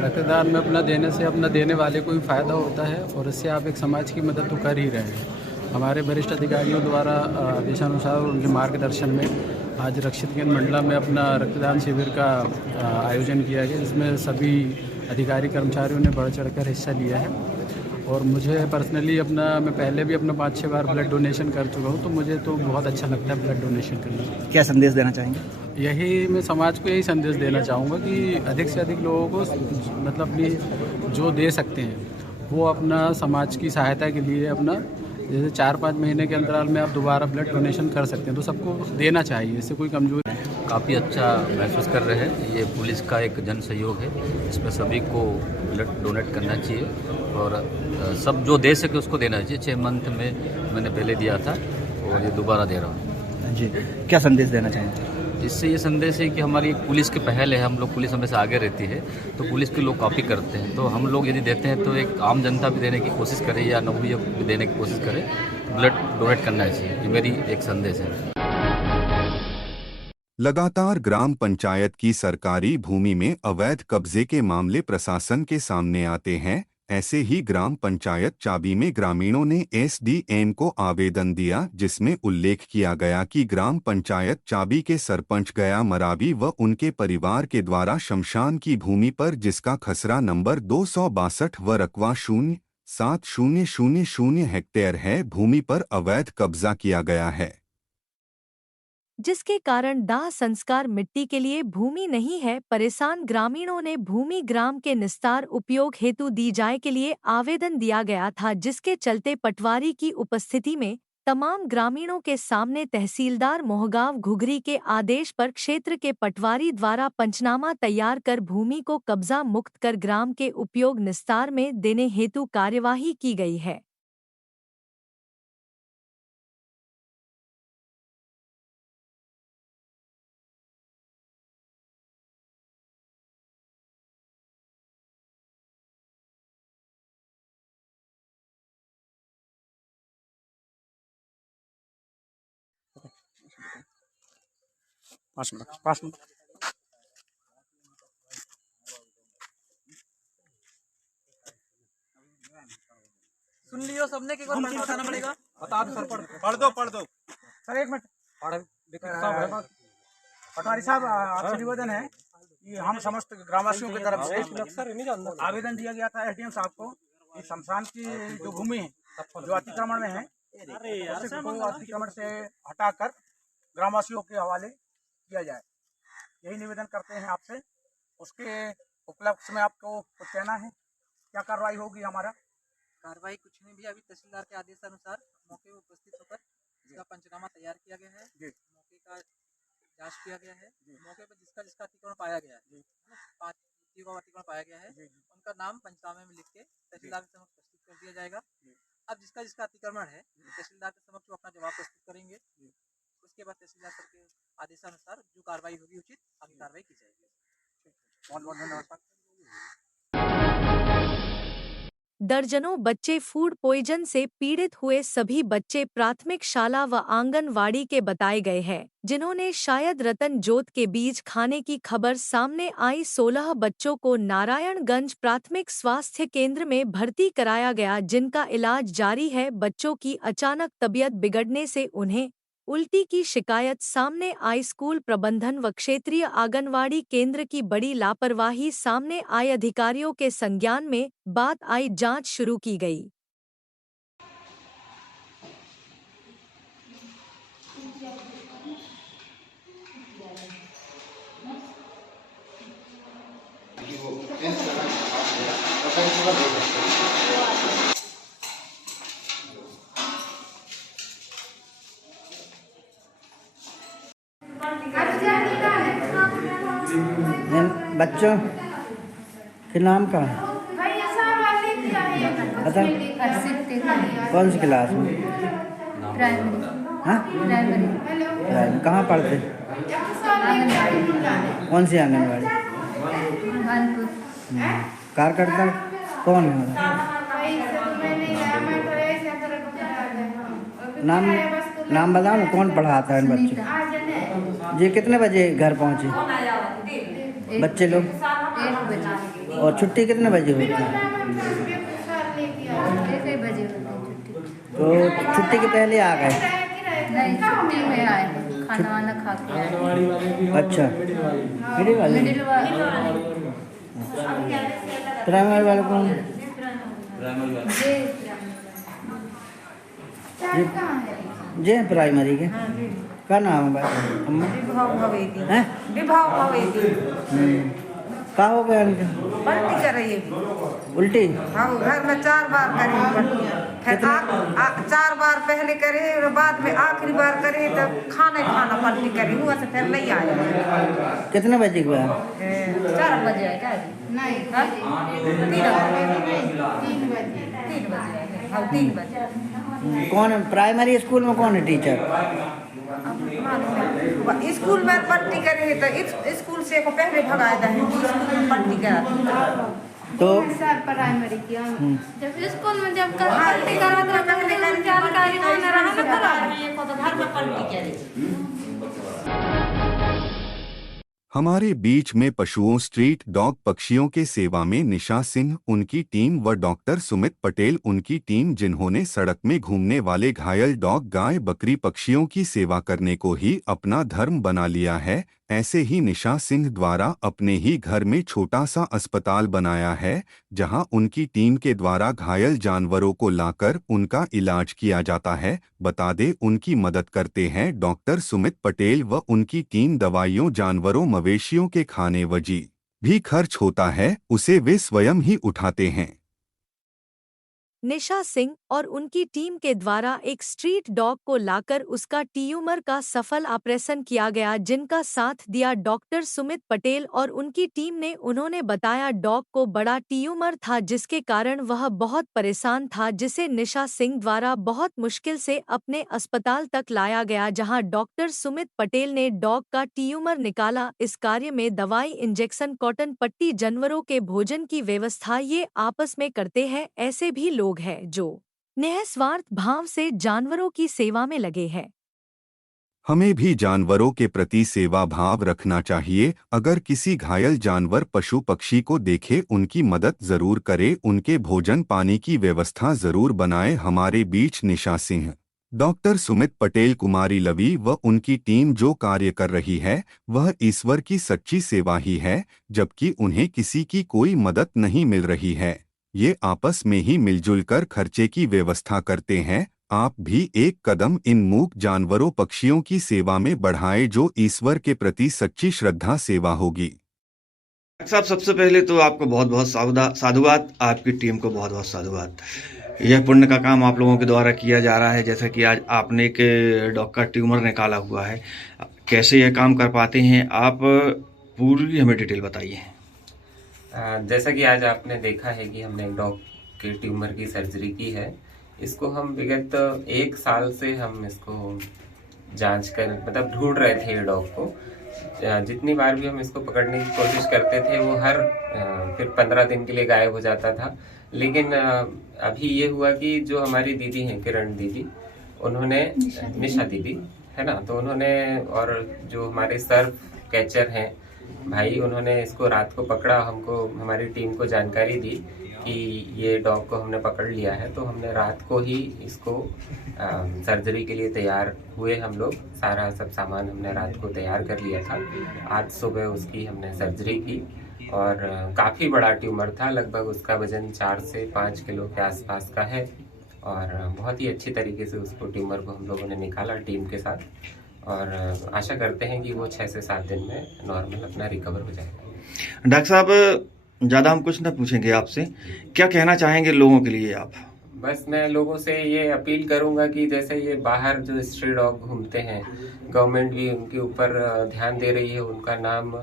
रक्तदान में अपना देने से अपना देने वाले को भी फ़ायदा होता है और इससे आप एक समाज की मदद तो कर ही रहे हैं। हमारे वरिष्ठ अधिकारियों द्वारा आदेशानुसार और उनके मार्गदर्शन में आज रक्षित केंद्र मंडला में अपना रक्तदान शिविर का आयोजन किया गया, जिसमें सभी अधिकारी कर्मचारियों ने बढ़ चढ़कर हिस्सा लिया है। और मुझे पर्सनली मैं पहले भी अपना 5-6 बार ब्लड डोनेशन कर चुका हूँ, तो मुझे तो बहुत अच्छा लगता है ब्लड डोनेशन करना। क्या संदेश देना चाहेंगे? यही मैं समाज को यही संदेश देना चाहूँगा कि अधिक से अधिक लोगों को मतलब अपनी जो दे सकते हैं वो अपना समाज की सहायता के लिए अपना, जैसे 4-5 महीने के अंतराल में आप दोबारा ब्लड डोनेशन कर सकते हैं, तो सबको देना चाहिए, इससे कोई कमजोरी नहीं। काफ़ी अच्छा महसूस कर रहे हैं। ये पुलिस का एक जन सहयोग है, इसमें सभी को ब्लड डोनेट करना चाहिए और सब जो दे सके उसको देना चाहिए। 6 मंथ में मैंने पहले दिया था और ये दोबारा दे रहा हूँ। जी, क्या संदेश देना चाहेंगे? इससे ये संदेश है कि हमारी पुलिस की पहल है, हम लोग पुलिस हमेशा आगे रहती है, तो पुलिस के लोग काफ़ी करते हैं, तो हम लोग यदि देते हैं तो एक आम जनता भी देने की कोशिश करे या नवयुवक भी देने की कोशिश करे, ब्लड डोनेट करना चाहिए। ये मेरी एक संदेश है। लगातार ग्राम पंचायत की सरकारी भूमि में अवैध कब्जे के मामले प्रशासन के सामने आते हैं। ऐसे ही ग्राम पंचायत चाबी में ग्रामीणों ने एसडीएम को आवेदन दिया, जिसमें उल्लेख किया गया कि ग्राम पंचायत चाबी के सरपंच गया मरावी व उनके परिवार के द्वारा शमशान की भूमि पर, जिसका खसरा नंबर 262 व रकवा 07000 हेक्टेयर है, भूमि पर अवैध कब्जा किया गया है। जिसके कारण दाह संस्कार मिट्टी के लिए भूमि नहीं है। परेशान ग्रामीणों ने भूमि ग्राम के निस्तार उपयोग हेतु दी जाए के लिए आवेदन दिया गया था, जिसके चलते पटवारी की उपस्थिति में तमाम ग्रामीणों के सामने तहसीलदार मोहगांव घुघरी के आदेश पर क्षेत्र के पटवारी द्वारा पंचनामा तैयार कर भूमि को कब्जा मुक्त कर ग्राम के उपयोग निस्तार में देने हेतु कार्यवाही की गई है। पाँच मिनट सुन लियो सबने कि एक बार बताना पड़ेगा। बता दो सर, पढ़ दो सर, एक मिनट पटवारी साहब, आपसे निवेदन है कि हम समस्त ग्रामवासियों की तरफ से आवेदन दिया गया था एसडीएम साहब को कि शमशान की जो भूमि है जो अतिक्रमण में है उसको अतिक्रमण से हटाकर ग्रामवासियों के हवाले किया जाए। यही निवेदन करते हैं आपसे। उसके उपलक्ष्य में आपको कुछ कहना है? क्या कार्रवाई होगी हमारा? कार्रवाई कुछ नहीं भी, अभी तहसीलदार के आदेश अनुसार मौके पर उपस्थित होकर इसका पंचनामा तैयार किया गया है, मौके का जांच किया गया है, मौके पर जिसका जिसका अतिक्रमण पाया गया है, 5 व्यक्तियों का अतिक्रमण पाया गया है, उनका नाम पंचनामे में लिख के तहसीलदार के समक्ष प्रस्तुत कर दिया जाएगा। अब जिसका जिसका अतिक्रमण है तहसीलदार के समक्ष अपना जवाब प्रस्तुत करेंगे। उसके बाद तहसीलदार सर के आदेशानुसार जो कार्रवाई होगी उचित आगे कार्रवाई की जाएगी। बहुत बहुत धन्यवाद। दर्जनों बच्चे फूड पॉइजन से पीड़ित हुए। सभी बच्चे प्राथमिक शाला व आंगनवाड़ी के बताए गए हैं, जिन्होंने शायद रतन जोत के बीज खाने की खबर सामने आई। 16 बच्चों को नारायणगंज प्राथमिक स्वास्थ्य केंद्र में भर्ती कराया गया, जिनका इलाज जारी है। बच्चों की अचानक तबीयत बिगड़ने से उन्हें उल्टी की शिकायत सामने आई। स्कूल प्रबंधन व क्षेत्रीय आंगनवाड़ी केंद्र की बड़ी लापरवाही सामने आई। अधिकारियों के संज्ञान में बात आई, जांच शुरू की गई। बच्चों के नाम का पता? कौन सी क्लास में? हाँ, कहाँ पढ़ते? कौन सी आंगनवाड़ी? कार्यकर्ता कौन है? नाम बताओ ना, कौन पढ़ाता है इन बच्चों? जी कितने बजे घर पहुँचे बच्चे लोग? 1 बजे। और छुट्टी कितने बजे होती है? 1 बजे होती है। तो छुट्टी के पहले आ गए? नहीं, छुट्टी में आए, खाना वाना खा के आए। अच्छा, मिडिल वाले? प्राइमरी वाले कौन? जे प्राइमरी के क्या नाम है? विभाव भवेदी। हैं? विभाव भवेदी। क्या हो गया उनके? पलटी कर रही है। उल्टी? हाँ, घर में 4 बार करी पलटी। फिर 4 बार पहले करे और बाद में आखिरी बार करे तो खाना पलटी करी हुआ, तो फिर नहीं आया। कितने बजे के बाद? 4 बजे आए क्या? नहीं, 3 बजे। कौन है प्राइमरी स्कूल में? कौन है टीचर? स्कूल में पलटी करे तो स्कूल से को पहले भगाया था, स्कूल में पलटी करा तो प्राइमरी किया। जब स्कूल में जब पलटी करा तो पहले जानकारी होने रहा ना, तो घर में पलटी करे। हमारे बीच में पशुओं स्ट्रीट डॉग पक्षियों के सेवा में निशा सिंह, उनकी टीम व डॉक्टर सुमित पटेल, उनकी टीम, जिन्होंने सड़क में घूमने वाले घायल डॉग, गाय, बकरी, पक्षियों की सेवा करने को ही अपना धर्म बना लिया है। ऐसे ही निशा सिंह द्वारा अपने ही घर में छोटा सा अस्पताल बनाया है, जहां उनकी टीम के द्वारा घायल जानवरों को लाकर उनका इलाज किया जाता है। बता दें, उनकी मदद करते हैं डॉक्टर सुमित पटेल व उनकी टीम। दवाइयों, जानवरों, मवेशियों के खाने व जी भी खर्च होता है, उसे वे स्वयं ही उठाते हैं। निशा सिंह और उनकी टीम के द्वारा एक स्ट्रीट डॉग को लाकर उसका ट्यूमर का सफल ऑपरेशन किया गया, जिनका साथ दिया डॉक्टर सुमित पटेल और उनकी टीम ने। उन्होंने बताया डॉग को बड़ा ट्यूमर था, जिसके कारण वह बहुत परेशान था, जिसे निशा सिंह द्वारा बहुत मुश्किल से अपने अस्पताल तक लाया गया, जहां डॉक्टर सुमित पटेल ने डॉग का ट्यूमर निकाला। इस कार्य में दवाई, इंजेक्शन, कॉटन पट्टी, जानवरों के भोजन की व्यवस्था ये आपस में करते हैं। ऐसे भी लोग है जो निस्वार्थ भाव से जानवरों की सेवा में लगे हैं। हमें भी जानवरों के प्रति सेवा भाव रखना चाहिए। अगर किसी घायल जानवर, पशु पक्षी को देखे, उनकी मदद जरूर करे, उनके भोजन पानी की व्यवस्था जरूर बनाए। हमारे बीच निशा सिंह, डॉक्टर सुमित पटेल, कुमारी लवी व उनकी टीम जो कार्य कर रही है वह ईश्वर की सच्ची सेवा ही है, जबकि उन्हें किसी की कोई मदद नहीं मिल रही है। ये आपस में ही मिलजुल कर खर्चे की व्यवस्था करते हैं। आप भी एक कदम इन मूक जानवरों, पक्षियों की सेवा में बढ़ाए, जो ईश्वर के प्रति सच्ची श्रद्धा सेवा होगी। साहब, सबसे पहले तो आपको बहुत बहुत साधुवाद, आपकी टीम को बहुत बहुत साधुवाद। यह पुण्य का काम आप लोगों के द्वारा किया जा रहा है। जैसा कि आज आपने एक डॉग का ट्यूमर निकाला हुआ है, कैसे यह काम कर पाते हैं, आप पूरी हमें डिटेल बताइए। जैसा कि आज आपने देखा है कि हमने एक डॉग के ट्यूमर की सर्जरी की है। इसको हम विगत 1 साल से हम इसको जांच कर मतलब ढूंढ रहे थे डॉग को। जितनी बार भी हम इसको पकड़ने की कोशिश करते थे, वो हर फिर 15 दिन के लिए गायब हो जाता था। लेकिन अभी ये हुआ कि जो हमारी दीदी हैं, किरण दीदी, उन्होंने, निशा दीदी है ना, तो उन्होंने, और जो हमारे सर्फ कैचर हैं भाई, उन्होंने इसको रात को पकड़ा। हमको, हमारी टीम को जानकारी दी कि ये डॉग को हमने पकड़ लिया है, तो हमने रात को ही इसको सर्जरी के लिए तैयार हुए। हम लोग सारा सब सामान हमने रात को तैयार कर लिया था। आज सुबह उसकी हमने सर्जरी की और काफ़ी बड़ा ट्यूमर था, लगभग उसका वजन 4 से 5 किलो के आसपास का है और बहुत ही अच्छी तरीके से उसको ट्यूमर को हम लोगों ने निकाला टीम के साथ। और आशा करते हैं कि वो 6 से 7 दिन में नॉर्मल अपना रिकवर हो जाएगा। डॉक्टर साहब, ज़्यादा हम कुछ ना पूछेंगे आपसे, क्या कहना चाहेंगे लोगों के लिए आप? बस मैं लोगों से ये अपील करूंगा कि जैसे ये बाहर जो स्ट्रीट डॉग घूमते हैं, गवर्नमेंट भी उनके ऊपर ध्यान दे रही है। उनका नाम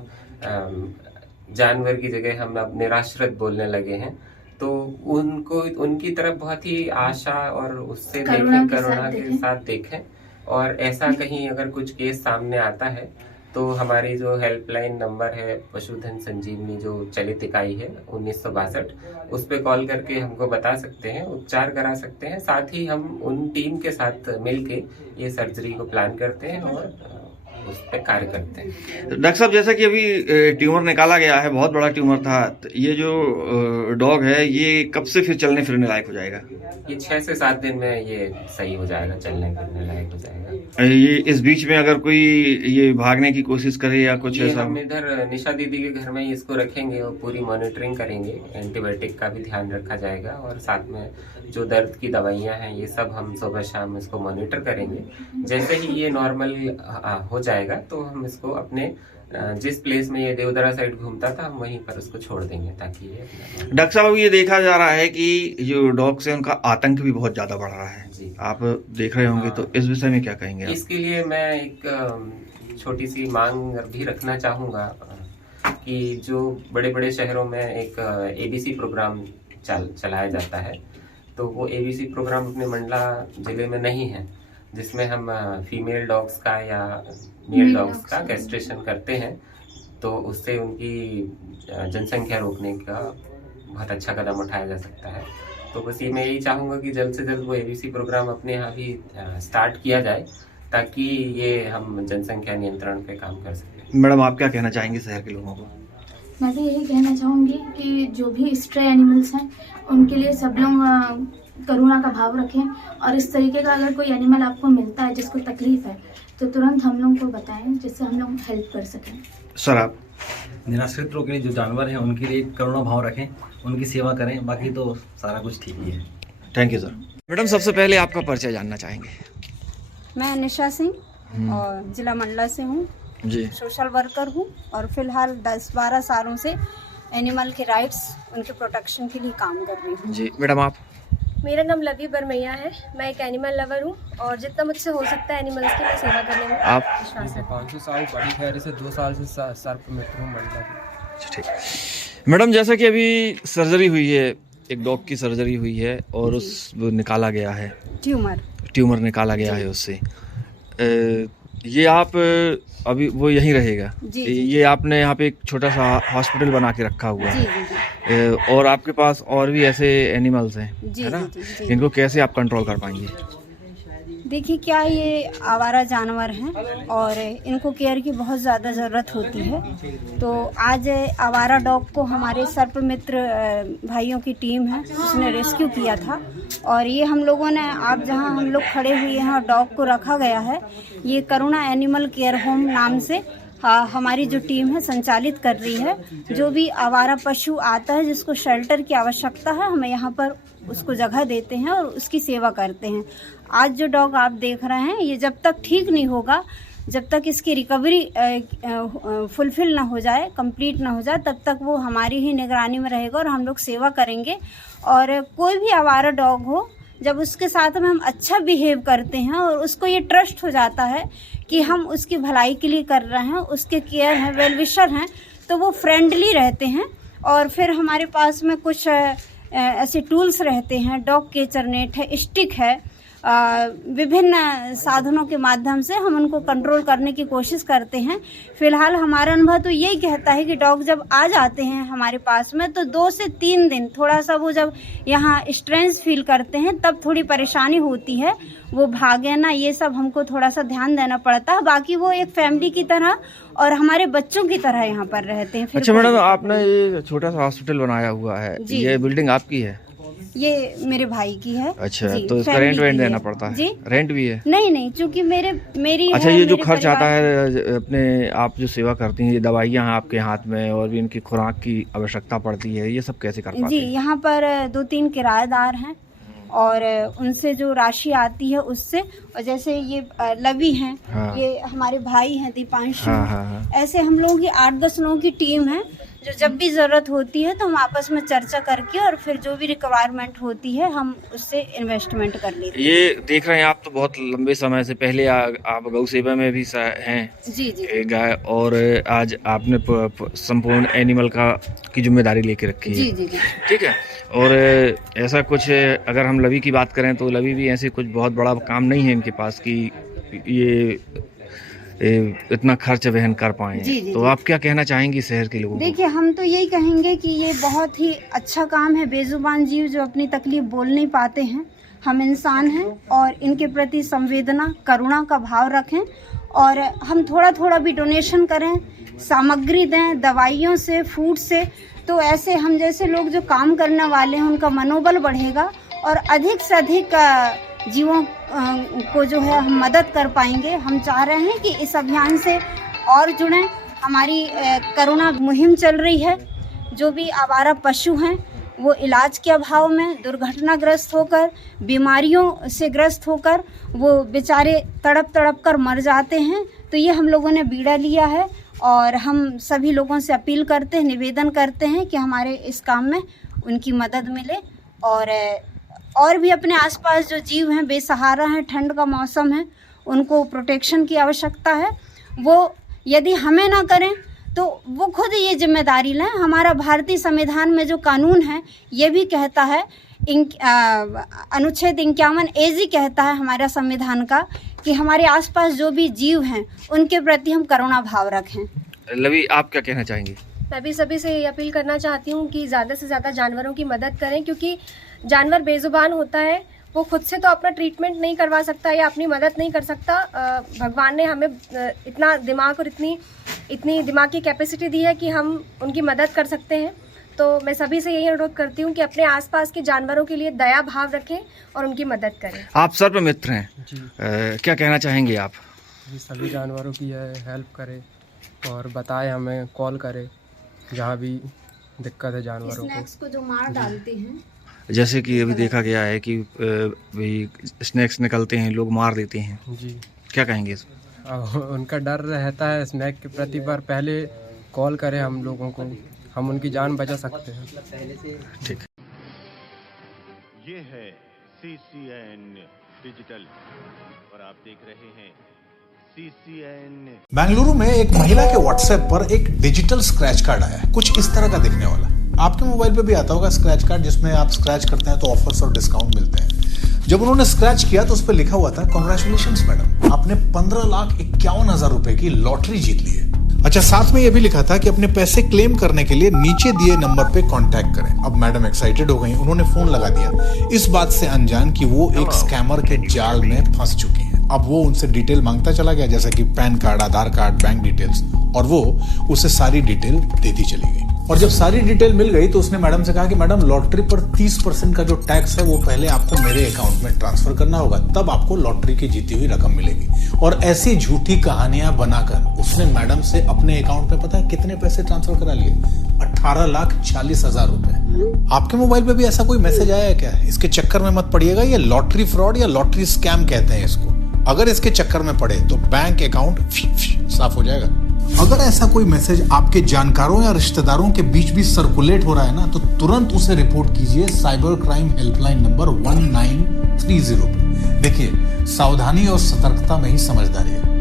जानवर की जगह हम अब निराश्रित बोलने लगे हैं, तो उनको, उनकी तरफ बहुत ही आशा और उससे देखें, करुणा के साथ देखें। और ऐसा कहीं अगर कुछ केस सामने आता है तो हमारी जो हेल्पलाइन नंबर है पशुधन संजीवनी, जो चलित इकाई है 1962, उस पर कॉल करके हमको बता सकते हैं, उपचार करा सकते हैं। साथ ही हम उन टीम के साथ मिलके ये सर्जरी को प्लान करते हैं और उस पर कार्य करते हैं। डॉक्टर साहब, जैसा कि अभी ट्यूमर निकाला गया है, बहुत बड़ा ट्यूमर था, तो ये जो डॉग है ये कब से फिर चलने फिरने लायक हो जाएगा? ये 6 से 7 दिन में ये सही हो जाएगा, चलने फिरने लायक हो जाएगा। ये इस बीच में अगर कोई ये भागने की कोशिश करे या कुछ ऐसा? हम इधर निशा दीदी के घर में ही इसको रखेंगे और पूरी मॉनिटरिंग करेंगे। एंटीबायोटिक का भी ध्यान रखा जाएगा और साथ में जो दर्द की दवाइयाँ हैं ये सब हम सुबह शाम इसको मॉनिटर करेंगे। जैसे ही ये नॉर्मल हो जाएगा तो हम इसको अपने जिस प्लेस में ये देवदरा साइड घूमता था हम वहीं पर उसको छोड़ देंगे, ताकि ये। डॉक्टर साहब, ये देखा जा रहा है कि जो डॉग से उनका आतंक भी बहुत ज्यादा बढ़ रहा है, आप देख रहे होंगे, तो इस विषय में क्या कहेंगे आप? इसके लिए मैं एक छोटी सी मांग भी रखना चाहूँगा कि जो बड़े बड़े शहरों में एक ABC प्रोग्राम चलाया जाता है, तो वो ABC प्रोग्राम अपने मंडला जिले में नहीं है, जिसमें हम फीमेल डॉग्स का या मेल डॉग्स का कैस्ट्रेशन करते हैं, तो उससे उनकी जनसंख्या रोकने का बहुत अच्छा कदम उठाया जा सकता है। तो बस ये मैं यही चाहूँगा कि जल्द से जल्द वो ABC प्रोग्राम अपने यहाँ भी स्टार्ट किया जाए, ताकि ये हम जनसंख्या नियंत्रण पे काम कर सकें। मैडम, आप क्या कहना चाहेंगे शहर के लोगों को? मैं तो यही कहना चाहूँगी कि जो भी स्ट्रे एनिमल्स हैं उनके लिए सब लोग करुणा का भाव रखें और इस तरीके का अगर कोई एनिमल आपको मिलता है जिसको तकलीफ है तो तुरंत हम लोग को बताएं जिससे हम लोग हेल्प कर सकें। सर आप निराश्रित लोगों के लिए जो जानवर हैं उनके लिए करुणा भाव रखें, उनकी सेवा करें, बाकी तो सारा कुछ ठीक ही है। Thank you sir. मैडम सबसे पहले आपका परिचय जानना चाहेंगे। मैं निशा सिंह और जिला मंडला से हूँ जी। सोशल वर्कर हूँ और फिलहाल 10-12 सालों से एनिमल के राइट्स उनके प्रोटेक्शन के लिए काम कर रही हूँ। जी मैडम आप? मेरा नाम लवी बरमैया है, मैं एक एनिमल लवर हूँ और जितना मुझसे हो सकता है एनिमल्स की मैं सेवा करने में आप? विश्वास है। 500 साल बड़ी खैर से 2 साल से सर्प मित्र हूँ मंडला की। ठीक। मैडम जैसा कि अभी सर्जरी हुई है, एक डॉग की सर्जरी हुई है और उस निकाला गया है ट्यूमर निकाला गया है उससे, ये आप अभी वो यहीं रहेगा? जी। ये आपने यहाँ पे एक छोटा सा हॉस्पिटल बना के रखा हुआ है और आपके पास और भी ऐसे एनिमल्स हैं, है ना? इनको कैसे आप कंट्रोल कर पाएंगे? देखिए क्या ये आवारा जानवर हैं और इनको केयर की बहुत ज़्यादा ज़रूरत होती है। तो आज आवारा डॉग को हमारे सर्प मित्र भाइयों की टीम है उसने रेस्क्यू किया था और ये हम लोगों ने आप जहां हम लोग खड़े हुए हैं और डॉग को रखा गया है, ये करुणा एनिमल केयर होम नाम से हमारी जो टीम है संचालित कर रही है। जो भी आवारा पशु आता है जिसको शेल्टर की आवश्यकता है, हमें यहाँ पर उसको जगह देते हैं और उसकी सेवा करते हैं। आज जो डॉग आप देख रहे हैं ये जब तक ठीक नहीं होगा, जब तक इसकी रिकवरी फुलफिल ना हो जाए, कंप्लीट ना हो जाए, तब तक वो हमारी ही निगरानी में रहेगा और हम लोग सेवा करेंगे। और कोई भी आवारा डॉग हो, जब उसके साथ में हम अच्छा बिहेव करते हैं और उसको ये ट्रस्ट हो जाता है कि हम उसकी भलाई के लिए कर रहे हैं, उसके केयर हैं, वेल विशर हैं, तो वो फ्रेंडली रहते हैं। और फिर हमारे पास में कुछ ऐसे टूल्स रहते हैं, डॉग केचर नेट है, स्टिक है, विभिन्न साधनों के माध्यम से हम उनको कंट्रोल करने की कोशिश करते हैं। फिलहाल हमारा अनुभव तो यही कहता है कि डॉग जब आ जाते हैं हमारे पास में तो 2 से 3 दिन थोड़ा सा वो जब यहाँ स्ट्रेस फील करते हैं तब थोड़ी परेशानी होती है, वो भागे ना, ये सब हमको थोड़ा सा ध्यान देना पड़ता है। बाकी वो एक फैमिली की तरह और हमारे बच्चों की तरह यहाँ पर रहते हैं। अच्छा मैडम, आपने ये छोटा सा हॉस्पिटल बनाया हुआ है, ये बिल्डिंग आपकी है? ये मेरे भाई की है। अच्छा, तो इसका रेंट देना पड़ता है? जी, रेंट भी है? नहीं, चूंकि मेरी अच्छा, ये जो खर्च आता है अपने आप जो सेवा करती हैं, ये दवाइयाँ हैं आपके हाथ में और भी इनकी खुराक की आवश्यकता पड़ती है, ये सब कैसे कर पाते हैं? जी, यहाँ पर 2-3 किराएदार हैं और उनसे जो राशि आती है उससे, और जैसे ये लवी हैं, ये हमारे भाई हैं दीपांशु, ऐसे हम लोगों की 8-10 लोगों की टीम है जो जब भी ज़रूरत होती है तो हम आपस में चर्चा करके और फिर जो भी रिक्वायरमेंट होती है हम उससे इन्वेस्टमेंट कर लेते हैं। ये देख रहे हैं आप तो बहुत लंबे समय से पहले आप गौ सेवा में भी हैं। जी। गाय, और आज आपने संपूर्ण एनिमल की जिम्मेदारी लेके रखी है। जी। ठीक है। और ऐसा कुछ अगर हम लवी की बात करें तो लवी भी ऐसे कुछ बहुत बड़ा काम नहीं है इनके पास कि ये इतना खर्च वहन कर पाए। तो आप क्या कहना चाहेंगी शहर के लोगों को? देखिए, हम तो यही कहेंगे कि ये बहुत ही अच्छा काम है। बेजुबान जीव जो अपनी तकलीफ बोल नहीं पाते हैं, हम इंसान हैं और इनके प्रति संवेदना, करुणा का भाव रखें और हम थोड़ा थोड़ा भी डोनेशन करें, सामग्री दें, दवाइयों से, फूड से, तो ऐसे हम जैसे लोग जो काम करने वाले हैं उनका मनोबल बढ़ेगा और अधिक से अधिक जीवों को जो है हम मदद कर पाएंगे। हम चाह रहे हैं कि इस अभियान से और जुड़ें। हमारी करुणा मुहिम चल रही है। जो भी आवारा पशु हैं वो इलाज के अभाव में दुर्घटनाग्रस्त होकर, बीमारियों से ग्रस्त होकर वो बेचारे तड़प कर मर जाते हैं। तो ये हम लोगों ने बीड़ा लिया है और हम सभी लोगों से अपील करते हैं, निवेदन करते हैं कि हमारे इस काम में उनकी मदद मिले। और भी अपने आसपास जो जीव हैं, बेसहारा हैं, ठंड का मौसम है, उनको प्रोटेक्शन की आवश्यकता है। वो यदि हमें ना करें तो वो खुद ये जिम्मेदारी लें। हमारा भारतीय संविधान में जो कानून है ये भी कहता है, अनुच्छेद 51 ए कहता है हमारा संविधान का कि हमारे आसपास जो भी जीव हैं उनके प्रति हम करुणा भाव रखें। लवी, आप क्या कहना चाहेंगे? मैं भी सभी से ये अपील करना चाहती हूँ कि ज़्यादा से ज़्यादा जानवरों की मदद करें, क्योंकि जानवर बेजुबान होता है, वो खुद से तो अपना ट्रीटमेंट नहीं करवा सकता या अपनी मदद नहीं कर सकता। भगवान ने हमें इतना दिमाग और इतनी दिमाग की कैपेसिटी दी है कि हम उनकी मदद कर सकते हैं। तो मैं सभी से यही अनुरोध करती हूँ कि अपने आसपास के जानवरों के लिए दया भाव रखें और उनकी मदद करें। आप सर्प मित्र हैं जी। क्या कहना चाहेंगे आप? जी, सभी जानवरों की हेल्प करें और बताएं, हमें कॉल करें जहाँ भी दिक्कत है जानवरों स्नैक्स को जो मार डालते हैं, जैसे कि अभी देखा गया है कि स्नैक्स निकलते हैं, लोग मार देते हैं जी, क्या कहेंगे इस? उनका डर रहता है स्नैक के प्रति, पर पहले कॉल करें हम लोगों को, हम उनकी जान बचा सकते हैं। ठीक। ये है CCN डिजिटल और आप देख रहे हैं CCN। बेंगलुरु में एक महिला के व्हाट्सएप पर एक डिजिटल स्क्रैच कार्ड आया है, कुछ इस तरह का दिखने वाला। आपके मोबाइल पे भी आता होगा स्क्रैच कार्ड, जिसमें आप स्क्रैच करते हैं तो ऑफर्स और डिस्काउंट मिलते हैं। जब उन्होंने स्क्रैच किया तो उस पर लिखा हुआ था, कांग्रेचुलेशंस मैडम, आपने 15,51,000 रुपए की लॉटरी जीत ली है। अच्छा, साथ में यह भी लिखा था कि अपने पैसे क्लेम करने के लिए नीचे दिए नंबर पे कांटेक्ट करें। अब मैडम एक्साइटेड हो गई, उन्होंने फोन लगा दिया, इस बात से अनजान कि वो एक स्कैमर के जाल में फंस चुकी हैं। अब वो उनसे डिटेल मांगता चला गया, जैसा कि पैन कार्ड, आधार कार्ड, बैंक डिटेल्स, और वो उसे सारी डिटेल देती चली गई। और जब सारी डिटेल मिल गई तो उसने मैडम से कहा कि मैडम, लॉटरी पर 30% का जो टैक्स है वो पहले आपको मेरे अकाउंट में ट्रांसफर करना होगा, तब आपको लॉटरी की जीती हुई रकम मिलेगी। और ऐसी झूठी कहानियां बनाकर उसने मैडम से अपने अकाउंट में पता है कितने पैसे ट्रांसफर करा लिए? 18,40,000 रुपए। आपके मोबाइल पे भी ऐसा कोई मैसेज आया है क्या? इसके चक्कर में मत पड़िएगा, ये लॉटरी फ्रॉड या लॉटरी स्कैम कहते हैं इसको। अगर इसके चक्कर में पड़े तो बैंक अकाउंट साफ हो जाएगा। अगर ऐसा कोई मैसेज आपके जानकारों या रिश्तेदारों के बीच भी सर्कुलेट हो रहा है ना, तो तुरंत उसे रिपोर्ट कीजिए साइबर क्राइम हेल्पलाइन नंबर 1930 पे। देखिए, सावधानी और सतर्कता में ही समझदारी है।